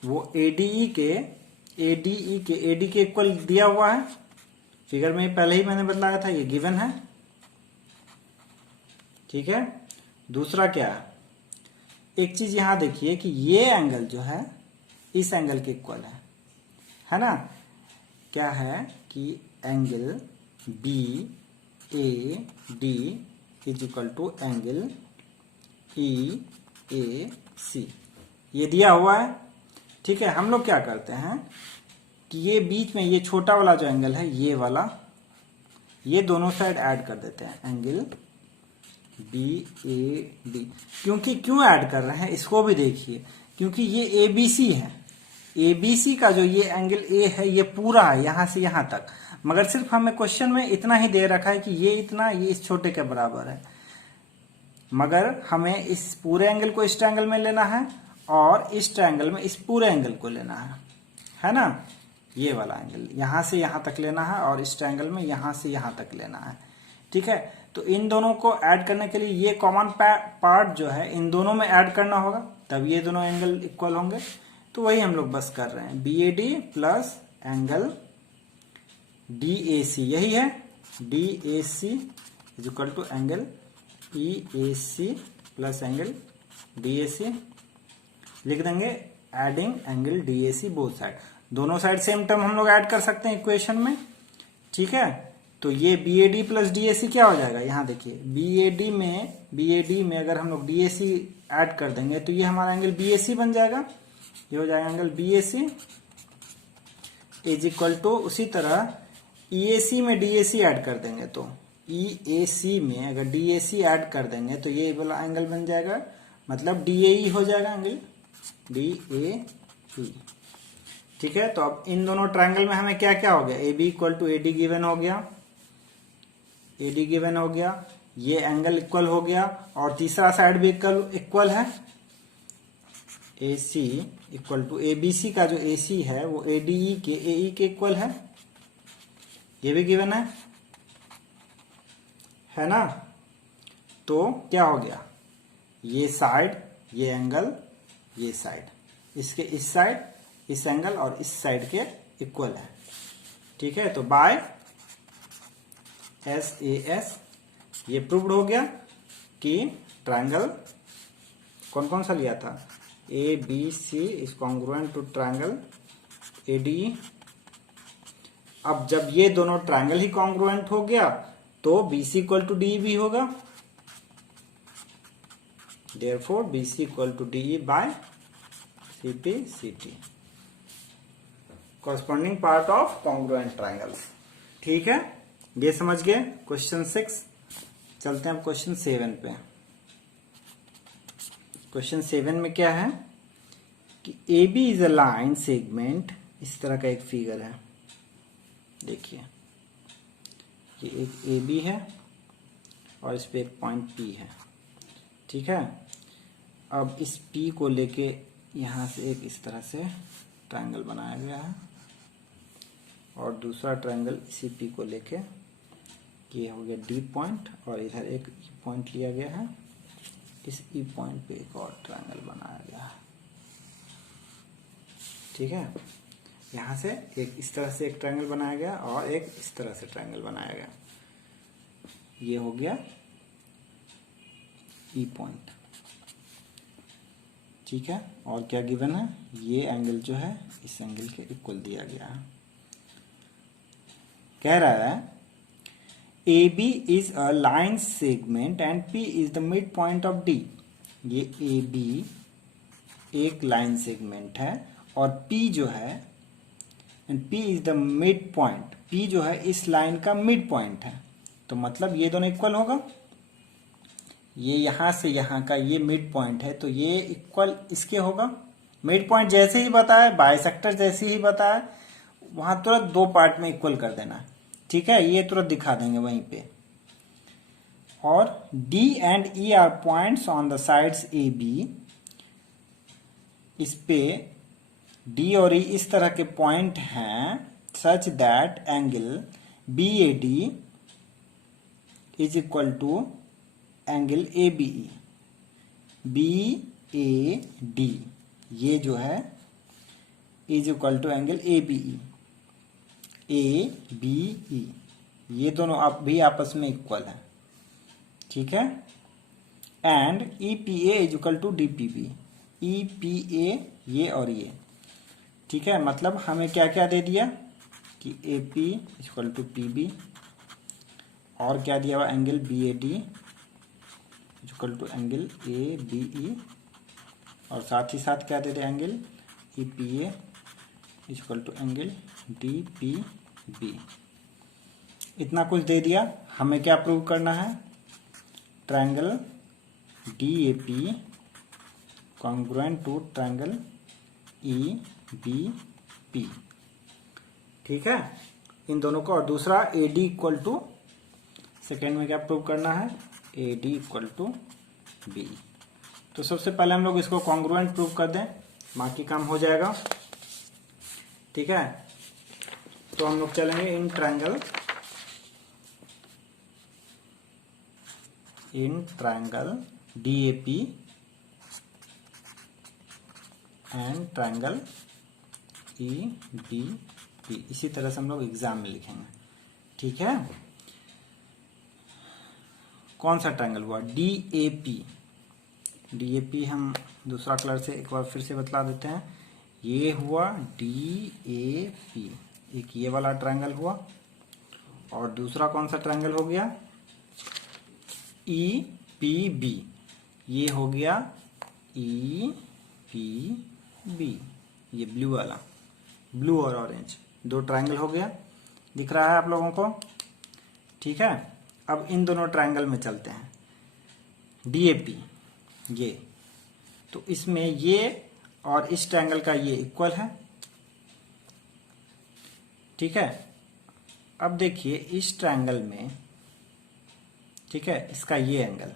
वो ADE के इक्वल दिया हुआ है। फिगर में पहले ही मैंने बतलाया था, ये गिवन है। ठीक है, दूसरा क्या है, एक चीज यहां देखिए कि ये एंगल जो है इस एंगल के इक्वल है ना। क्या है कि angle BAD is equal to angle EAC, ये दिया हुआ है। ठीक है, हम लोग क्या करते हैं कि ये बीच में ये छोटा वाला जो एंगल है, ये वाला, ये दोनों साइड ऐड कर देते हैं, एंगल BAD। क्यों ऐड कर रहे हैं इसको भी देखिए, क्योंकि ये ABC है। ABC का जो ये एंगल A है ये पूरा है यहां से यहां तक, मगर सिर्फ हमें क्वेश्चन में इतना ही दे रखा है कि ये इतना, ये इस छोटे के बराबर है। मगर हमें इस पूरे एंगल को इस ट्रायंगल में लेना है, और इस ट्रायंगल में इस पूरे एंगल को लेना है ना। ये वाला एंगल यहां से यहां तक लेना है, और इस ट्रायंगल में यहां से यहां तक लेना है। ठीक है, तो इन दोनों को ऐड करने के लिए ये कॉमन पार्ट जो है इन दोनों में ऐड करना होगा, तब ये दोनों एंगल इक्वल होंगे। तो वही हम लोग बस कर रहे हैं, BAD प्लस एंगल DAC, यही है, DAC is equal to angle EAC plus angle DAC। लिख देंगे adding angle DAC both side. दोनों साइड सेम टर्म हम लोग ऐड कर सकते हैं इक्वेशन में, ठीक है। तो ये BAD प्लस DAC क्या हो जाएगा, यहाँ देखिए BAD में अगर हम लोग DAC ऐड कर देंगे तो ये हमारा एंगल BAC बन जाएगा। ये हो जाएगा angle BAC is equal to, उसी तरह EAC में DAC ऐड कर देंगे तो EAC में अगर DAC ऐड कर देंगे तो ये वाला एंगल बन जाएगा, मतलब DAE हो जाएगा एंगल DAE, ठीक है। तो अब इन दोनों ट्रायंगल में हमें क्या क्या हो गया, AB equal to AD given हो गया, AD गिवन हो गया, ये एंगल इक्वल हो गया, और तीसरा साइड भी इक्वल है, AC इक्वल टू ABC का जो AC है वो ADE के AE के इक्वल है, ये भी गिवन है ना। तो क्या हो गया, ये साइड, ये एंगल, ये साइड, इसके इस साइड, इस एंगल और इस साइड के इक्वल है, ठीक है। तो बाय SAS ये प्रूव्ड हो गया कि ट्रायंगल कौन कौन सा लिया था, ABC is congruent to triangle ADE। अब जब ये दोनों ट्रायंगल ही कॉन्ग्रुएंट हो गया तो BC इक्वल टू DE भी होगा, therefore BC equal to DE by CPCT, corresponding part of congruent triangles, ठीक है। ये समझ गए क्वेश्चन 6। चलते हैं अब क्वेश्चन 7 पे। क्वेश्चन 7 में क्या है कि AB is a line segment, इस तरह का एक फिगर है, देखिए ये एक AB है और इस पे एक पॉइंट P है, ठीक है। अब इस P को लेके यहां से एक इस तरह से ट्रायंगल बनाया गया है, और दूसरा ट्रायंगल इसी P को लेके, ये हो गया D पॉइंट, और इधर एक E पॉइंट लिया गया है, इस E पॉइंट पे एक और ट्रायंगल बनाया गया है, ठीक है। यहां से एक इस तरह से एक ट्रायंगल बनाया गया और एक इस तरह से ट्रायंगल बनाया गया, ये हो गया E पॉइंट, ठीक है। और क्या गिवन है, ये एंगल जो है इस एंगल के इक्वल दिया गया है। कह रहा है AB is a line segment and P is the mid point of D। ये AB एक लाइन सेगमेंट है और P जो है, and P is the mid point, P जो है इस लाइन का मिड पॉइंट है, तो मतलब ये दोनों इक्वल होगा। ये यहां से यहां का ये मिड पॉइंट है, तो ये इक्वल इसके होगा। मिड पॉइंट जैसे ही बताया, बाइसेक्टर जैसे ही बताया, वहां तुरंत दो पार्ट में इक्वल कर देना है, ठीक है। ये तुरंत दिखा देंगे वहीं पे। और D and E are points on the sides AB, इस पे D और E इस तरह के पॉइंट हैं such that angle BAD is equal to angle ABE। BAD ये जो है is equal to angle ABE, ABE ये दोनों आप भी आपस में इक्वल है, ठीक है। And EPA is equal to DPB, EPA ये और ये, ठीक है। मतलब हमें क्या क्या दे दिया कि AP is equal to PB, और क्या दिया हुआ angle BAD is equal to angle ABE, और साथ ही साथ क्या दे दिया angle EPA is equal to angle DPB। इतना कुछ दे दिया। हमें क्या प्रूव करना है, triangle DAP congruent to triangle EBP, ठीक है, इन दोनों को। और दूसरा AD इक्वल टू, सेकेंड में क्या प्रूव करना है, AD इक्वल टू B। तो सबसे पहले हम लोग इसको कॉन्ग्रुएंट प्रूव कर दें, बाकी काम हो जाएगा, ठीक है। तो हम लोग चलेंगे in triangle DAP and triangle EBP, इसी तरह से हम लोग एग्जाम में लिखेंगे, ठीक है। कौन सा ट्रायंगल हुआ, DAP हम दूसरा कलर से एक बार फिर से बतला देते हैं। ये हुआ DAP, एक ये वाला ट्रायंगल हुआ, और दूसरा कौन सा ट्रायंगल हो गया, EPB, ये हो गया EPB, ये ब्लू वाला, ब्लू और ऑरेंज दो ट्रायंगल हो गया, दिख रहा है आप लोगों को। ठीक है, अब इन दोनों ट्रायंगल में चलते हैं। DAP ये, तो इसमें ये और इस ट्रायंगल का ये इक्वल है। ठीक है, अब देखिए इस ट्रायंगल में, ठीक है, इसका ये एंगल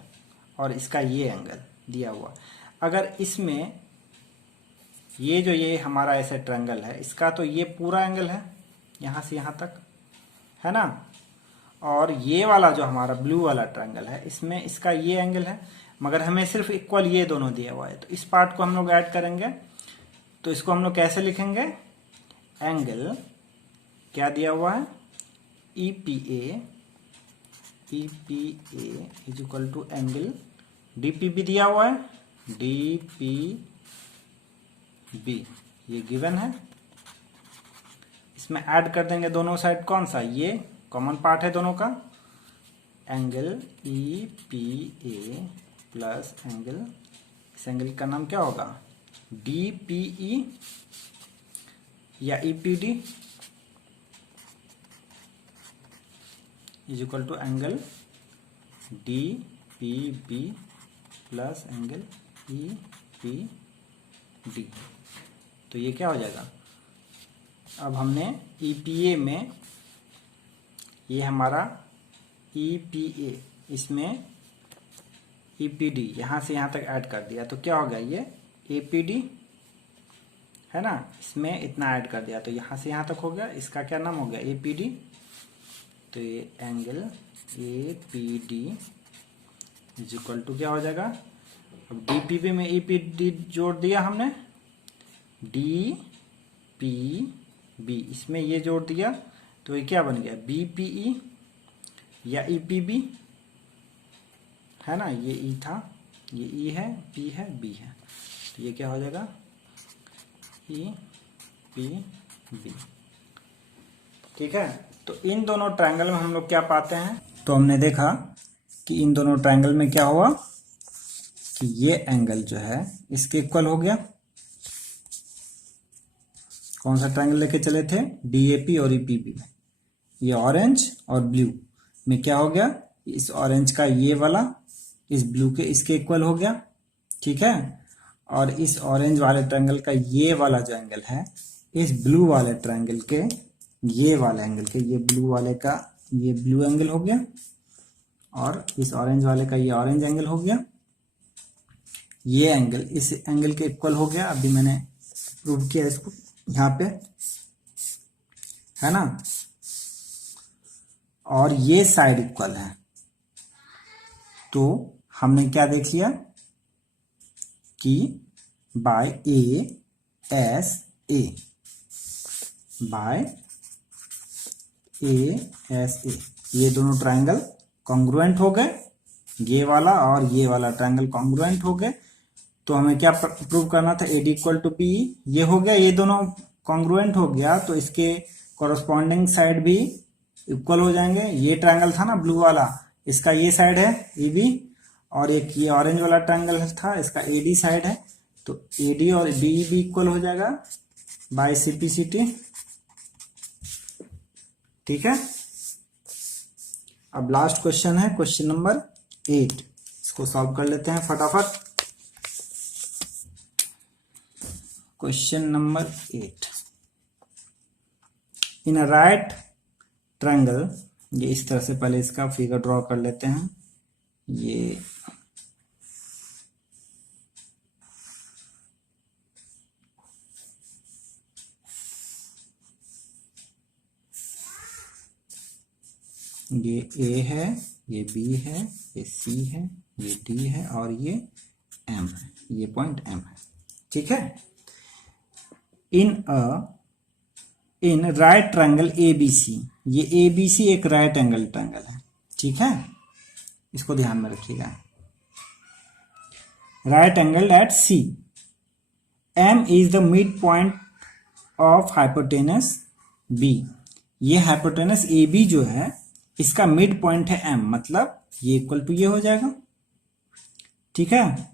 और इसका ये एंगल दिया हुआ, अगर इसमें ये जो ये हमारा ऐसा ट्रायंगल है, इसका तो ये पूरा एंगल है यहां से यहां तक, है ना, और ये वाला जो हमारा ब्लू वाला ट्रायंगल है, इसमें इसका ये एंगल है, मगर हमें सिर्फ इक्वल ये दोनों दिया हुआ है। तो इस पार्ट को हम लोग ऐड करेंगे, तो इसको हम लोग कैसे लिखेंगे, एंगल क्या दिया हुआ है, EPA is equal to angle DPB दिया हुआ है, DPB ये गिवन है। इसमें ऐड कर देंगे दोनों साइड, कौन सा, ये कॉमन पार्ट है दोनों का, एंगल EPA प्लस एंगल, इस एंगल का नाम क्या होगा, DPE या EPD is equal to angle DPB plus angle EPD। तो ये क्या हो जाएगा, अब हमने EPA में ये हमारा EPA, इसमें EPD यहां से यहां तक ऐड कर दिया, तो क्या हो गया, ये APD है ना, इसमें इतना ऐड कर दिया तो यहां से यहां तक हो गया, इसका क्या नाम हो गया, APD। तो ये angle APD is equal to क्या हो जाएगा, अब DPB में EPD जोड़ दिया हमने, DPB इसमें ये जोड़ दिया, तो ये क्या बन गया, BPE या EPB, है ना, ये E था, ये E है, P है, B है, तो ये क्या हो जाएगा, EPB। ठीक है, तो इन दोनों ट्रायंगल में हम लोग क्या पाते हैं, तो हमने देखा कि इन दोनों ट्रायंगल में क्या हुआ कि ये एंगल जो है इसके इक्वल हो गया। कौन सा ट्रायंगल लेके चले थे, DAP और EPB में, ये ऑरेंज और ब्लू में क्या हो गया, इस ऑरेंज का ये वाला इस ब्लू के इसके इक्वल हो गया। ठीक है, और इस ऑरेंज वाले ट्रायंगल का ये वाला जो एंगल है, इस ब्लू वाले ट्रायंगल के ये वाले एंगल के, ये ब्लू वाले का ये ब्लू एंगल हो गया, और इस ऑरेंज वाले का ये ऑरेंज एंगल हो गया, ये एंगल इस एंगल के इक्वल हो गया। अभी मैंने प्रूव किया इसको यहाँ पे, है ना, और ये साइड इक्वल है, तो हमने क्या देख लिया कि बाय ASA, बाय ASA ये दोनों ट्रायंगल कॉन्ग्रुएंट हो गए, ये वाला और ये वाला ट्रायंगल कॉन्ग्रुएंट हो गए। तो हमें क्या प्रूव करना था, AD इक्वल टू BE, ये हो गया, ये दोनों कॉन्ग्रुएंट हो गया, तो इसके कॉरस्पॉन्डिंग साइड भी इक्वल हो जाएंगे। ये ट्रायंगल था ना ब्लू वाला, इसका ये साइड है EB, और एक ये ऑरेंज वाला ट्रायंगल था, इसका AD साइड है, तो AD और BE भी इक्वल हो जाएगा बाय CPCT। ठीक है, अब लास्ट क्वेश्चन है, क्वेश्चन नंबर 8, इसको सॉल्व कर लेते हैं फटाफट। Question number 8, in a right triangle, ये इस तरह से पहले इसका फिगर ड्रॉ कर लेते हैं। ये A है, ये B है, ये C है, ये D है, और ये M है, ये पॉइंट M है। ठीक है, इन राइट ट्रायंगल ABC, ये ABC एक राइट एंगल ट्रायंगल है। ठीक है, इसको ध्यान में रखिएगा, right angle at C, M is the mid point of hypotenuse B. ये हाइपोटेनस ए बी जो है इसका मिड पॉइंट है एम, मतलब ये इक्वल टू ये हो जाएगा। ठीक है,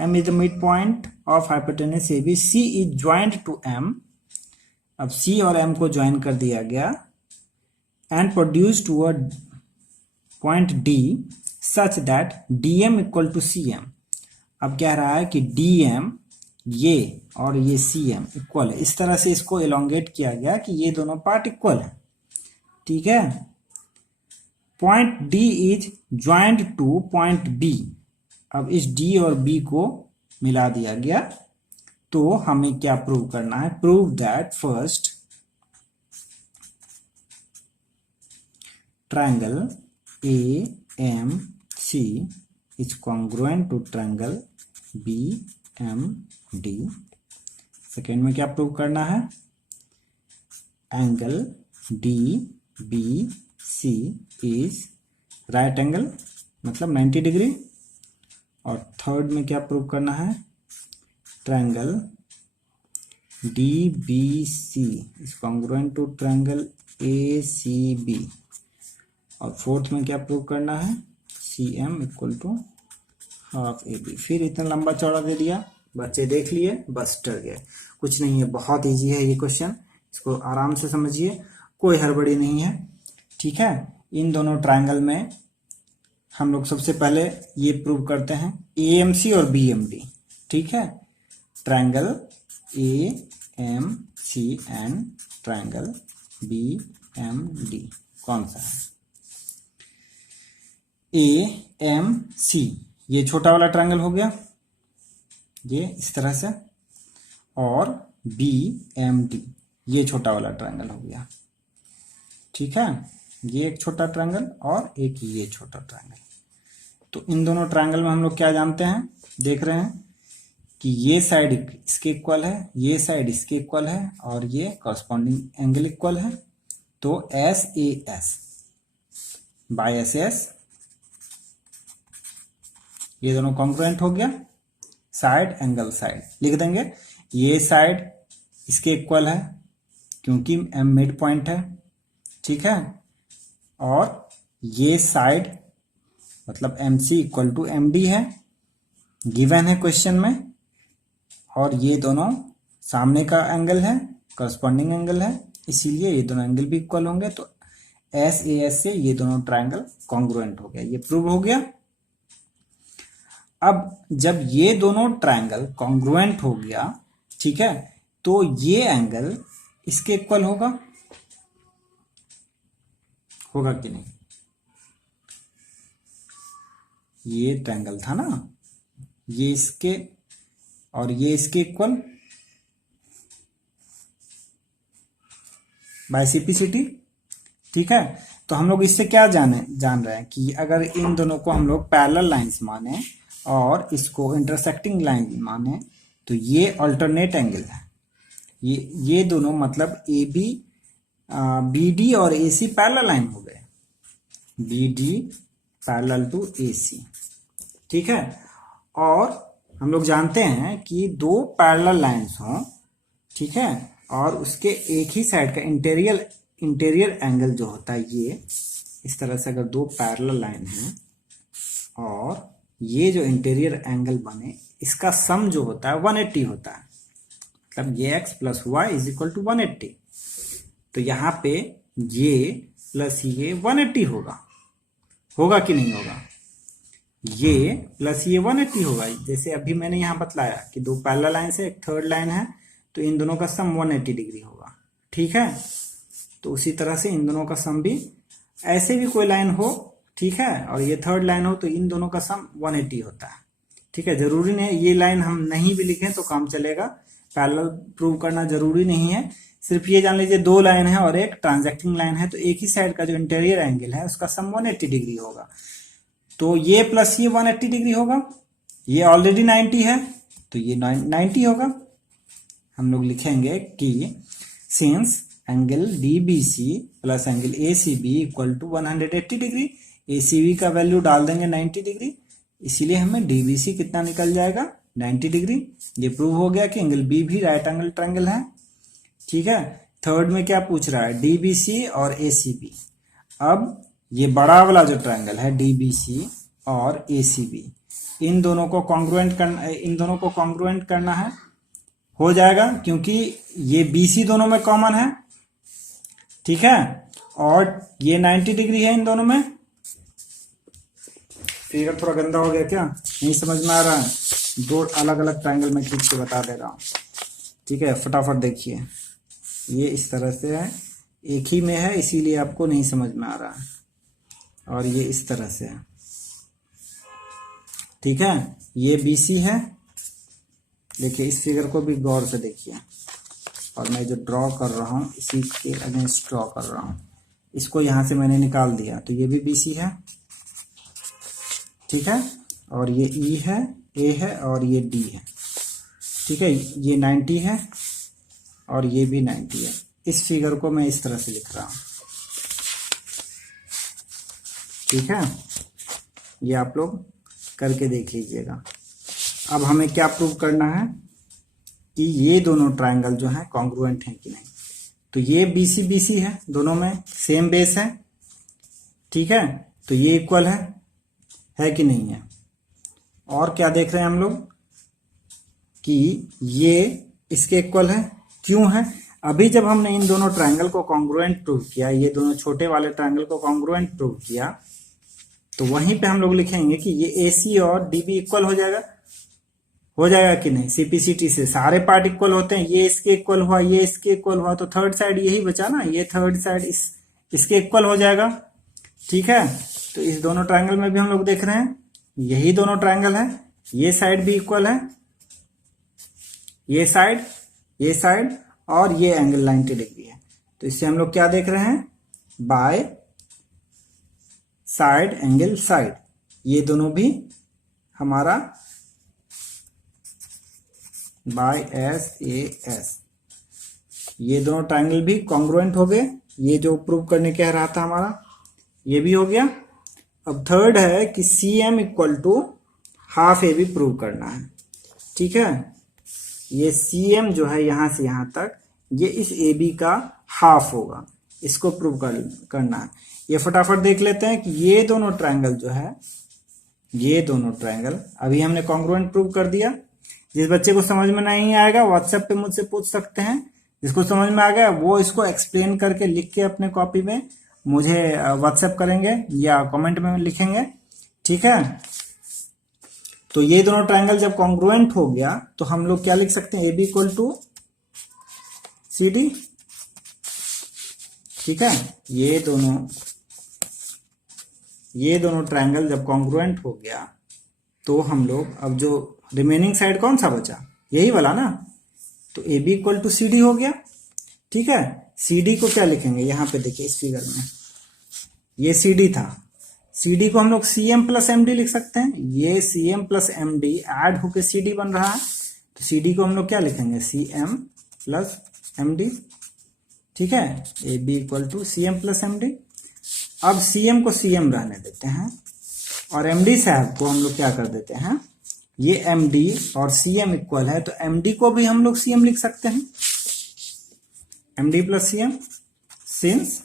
M is the mid point of hypotenuse A B, C is joint to M. अब सी और एम को ज्वाइन कर दिया गया and produce to a point D such that D M equal to C M. अब कह रहा है कि डी एम ये और ये सी एम इक्वल है, इस तरह से इसको एलोंगेट किया गया कि ये दोनों पार्ट इक्वल है। ठीक है, point D is joint to point B. अब इस डी और बी को मिला दिया गया, तो हमें क्या प्रूव करना है? Prove that first triangle A M C is congruent to triangle B M D. Second में क्या प्रूव करना है? Angle D B C is right angle, मतलब 90 डिग्री। और थर्ड में क्या प्रूव करना है? Triangle D B C is congruent to triangle A C B. और फोर्थ में क्या प्रूव करना है? C M equal to half A B. फिर इतना लंबा चौड़ा दे दिया, बच्चे देख लिए, बस डर गए। कुछ नहीं है, बहुत इजी है ये क्वेश्चन, इसको आराम से समझिए, कोई हड़बड़ी नहीं है। ठीक है, इन दोनों ट्रायंगल में हम लोग सबसे पहले ये प्रूव करते हैं ए एम सी और बी एम डी। ठीक है, triangle A M C and triangle B M D कौन सा है? ए एम सी ये छोटा वाला ट्रायंगल हो गया, ये इस तरह से, और बी एम डी ये छोटा वाला ट्रायंगल हो गया। ठीक है, ये एक छोटा ट्रायंगल और एक ये छोटा ट्रायंगल। तो इन दोनों ट्रायंगल में हम लोग क्या जानते हैं? देख रहे हैं कि ये साइड इसके इक्वल है, ये साइड इसके इक्वल है, और ये कॉरस्पॉन्डिंग एंगल इक्वल है। तो S A S by S S ये दोनों कॉन्ग्रुएंट हो गया। साइड एंगल साइड लिख देंगे, ये साइड इसके इक्वल है क्योंकि एम मिड पॉइंट है। ठीक है, और ये साइड मतलब M C equal to M D है, गिवन है क्वेश्चन में। और ये दोनों सामने का एंगल है, करस्पॉन्डिंग एंगल है, इसीलिए ये दोनों एंगल भी इक्वल होंगे। तो एस ए एस से ये दोनों ट्रायंगल कॉन्ग्रुएंट हो गया, ये प्रूव हो गया। अब जब ये दोनों ट्रायंगल कॉन्ग्रुएंट हो गया, ठीक है, तो ये एंगल इसके इक्वल होगा कि नहीं? ये ट्रायंगल था ना, ये इसके और ये इसके इक्वल बाय सीपीसीटी। ठीक है, तो हम लोग इससे क्या जान रहे हैं कि अगर इन दोनों को हम लोग पैरेलल लाइंस माने और इसको इंटरसेक्टिंग लाइन माने, तो ये अल्टरनेट एंगल है। ये दोनों मतलब ए बी बी डी और ए सी पैरेलल लाइन हो गए, B D parallel to A C. ठीक है, और हम लोग जानते हैं कि दो पैरेलल लाइंस हों, ठीक है, और उसके एक ही साइड का इंटीरियर एंगल जो होता है, ये इस तरह से अगर दो पैरेलल लाइन हैं और ये जो इंटीरियर एंगल बने, इसका सम जो होता है 180 होता है, मतलब ये x plus Y is equal to 180। तो यहाँ पे ये प्लस ये 180 होगा कि नहीं होगा? ये प्लस ये 180 होगा। जैसे अभी मैंने यहाँ बतलाया कि दो पैरेलल लाइन से एक थर्ड लाइन है, तो इन दोनों का सम 180 डिग्री होगा। ठीक है, तो उसी तरह से इन दोनों का सम भी, ऐसे भी कोई लाइन हो, ठीक है, और ये थर्ड लाइन हो, तो इन दोनों का सम 180 होता है। ठीक है, जरूरी नहीं ये लाइन हम नहीं भी लिखें तो काम चलेगा, पैरेलल प्रूव करना जरूरी नहीं है। सिर्फ ये जान लीजिए दो लाइन है और एक ट्रांजैक्टिंग लाइन है, तो एक ही साइड का जो इंटीरियर एंगल है उसका सम 180 डिग्री होगा। तो ये प्लस ये 180 डिग्री होगा, ये ऑलरेडी 90 है तो ये 90 होगा। हम लोग लिखेंगे कि since angle DBC plus angle ACB equal to 180 degree, ACB का वैल्यू डाल देंगे 90 डिग्री, इसीलिए हमें DBC कितना निकल जाएगा 90 डिग्री। ये प्रूव हो गया कि एंगल बी भी राइट एंगल ट्रायंगल है। ठीक है, थर्ड में क्या पूछ रहा है, डीबीसी और एसीबी। अब ये बड़ा वाला जो ट्रायंगल है डीबीसी और एसीबी, इन दोनों को कॉन्ग्रुएंट करना है, हो जाएगा क्योंकि ये बीसी दोनों में कॉमन है। ठीक है, और ये 90 डिग्री है इन दोनों में। फिगर थोड़ा गंदा हो गया क्या, नहीं समझ में आ रहा है? दो अलग अलग ट्रायंगल में खींच के बता दे रहा हूं। ठीक है, फटाफट देखिए, ये इस तरह से है, एक ही में है इसीलिए आपको नहीं समझ में आ रहा है, और ये इस तरह से है। ठीक है, ये बीसी है। देखिए इस फिगर को भी गौर से देखिए, और मैं जो ड्रॉ कर रहा हूं इसी के अगेंस्ट ड्रॉ कर रहा हूं। इसको यहां से मैंने निकाल दिया तो ये भी बीसी है। ठीक है, और ये ई है, ए है, और ये डी है। ठीक है, ये 90 है और ये भी 90 है। इस फिगर को मैं इस तरह से लिख रहा हूं। ठीक है, ये आप लोग करके देख लीजिएगा। अब हमें क्या प्रूव करना है कि ये दोनों ट्रायंगल जो हैं कॉन्ग्रुएंट हैं कि नहीं। तो ये बीसी बीसी है, दोनों में सेम बेस है। ठीक है, तो ये इक्वल है कि नहीं है। और क्या देख रहे हैं हम लोग कि ये इसके इक्वल है। क्यों है? अभी जब हमने इन दोनों ट्रायंगल को कॉन्ग्रुएंट प्रूव किया, ये दोनों छोटे वाले ट्रायंगल को कॉन्ग्रुएंट प्रूव किया, तो वहीं पे हम लोग लिखेंगे कि ये AC और DB इक्वल हो जाएगा कि नहीं। CPCT से सारे पार्ट इक्वल होते हैं, ये इसके इक्वल हुआ, ये इसके इक्वल हुआ, तो थर्ड साइड यही बचा ना, ये थर्ड साइड इसके इक्वल हो जाएगा। ठीक है, तो इस दोनों ट्रायंगल में भी हम लोग देख रहे हैं यही दोनों ट्रायंगल है, ये साइड भी इक्वल है, ये साइड और ये एंगल 90 डिग्री है। तो इससे हम लोग क्या देख रहे हैं, बाय साइड एंगल साइड, ये दोनों भी हमारा बाय SAS, ये दोनों ट्रायंगल भी कॉन्ग्रुएंट हो गए। ये जो प्रूव करने कह रहा था हमारा, ये भी हो गया। अब थर्ड है कि CM equal to half AB prove करना है। ठीक है, ये CM जो है यहां से यहां तक, ये इस AB का हाफ होगा, इसको प्रूव करना है। ये फटाफट देख लेते हैं कि ये दोनों ट्रायंगल जो है, ये दोनों ट्रायंगल अभी हमने कॉन्ग्रुएंट प्रूव कर दिया। जिस बच्चे को समझ में नहीं आएगा व्हाट्सएप पे मुझसे पूछ सकते हैं, जिसको समझ में आ गया वो इसको एक्सप्लेन करके लिख के अपने कॉपी में मुझे व्हाट्सएप करेंगे या कमेंट में लिखेंगे। ठीक है, तो ये दोनों ट्रायंगल जब कॉन्ग्रुएंट हो गया तो हम लोग क्या लिख सकते हैं, AB इक्वल टू CD। ठीक है, ये दोनों ट्रायंगल जब कॉन्ग्रुएंट हो गया तो हम लोग, अब जो रिमेनिंग साइड कौन सा बचा, यही वाला ना, तो AB इक्वल टू CD हो गया। ठीक है, CD को क्या लिखेंगे, यहां पे देखिए इस फिगर में ये CD था, CD को हम लोग CM प्लस MD लिख सकते हैं। ये CM प्लस MD ऐड होके CD बन रहा है, तो CD को हम लोग क्या लिखेंगे, CM प्लस MD। ठीक है, AB equal to CM plus MD। अब CM को CM रहने देते हैं और MD साहब को हम लोग क्या कर देते हैं, ये MD और CM इक्वल है, तो MD को भी हम लोग CM लिख सकते हैं, MD plus CM, since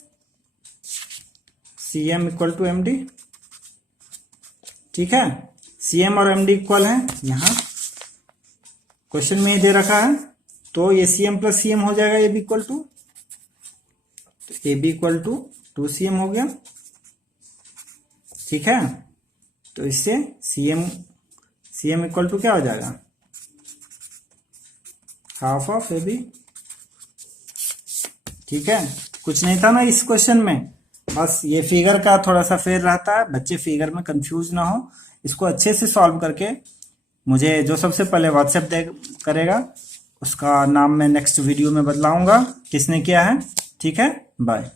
CM equal to MD। ठीक है, CM और MD इक्वल है, यहां क्वेश्चन में ही दे रखा है, तो ये CM प्लस CM हो जाएगा, AB इक्वल टू, तो AB इक्वल टू 2CM हो गया। ठीक है, तो इससे CM इक्वल टू क्या हो जाएगा, हाफ ऑफ AB। ठीक है, कुछ नहीं था ना इस क्वेश्चन में, बस ये फिगर का थोड़ा सा फेर रहता है, बच्चे फिगर में कंफ्यूज ना हो। इसको अच्छे से सॉल्व करके मुझे जो सबसे पहले व्हाट्सएप करेगा उसका नाम मैं नेक्स्ट वीडियो में बतलाऊंगा किसने किया है। ठीक है, बाय।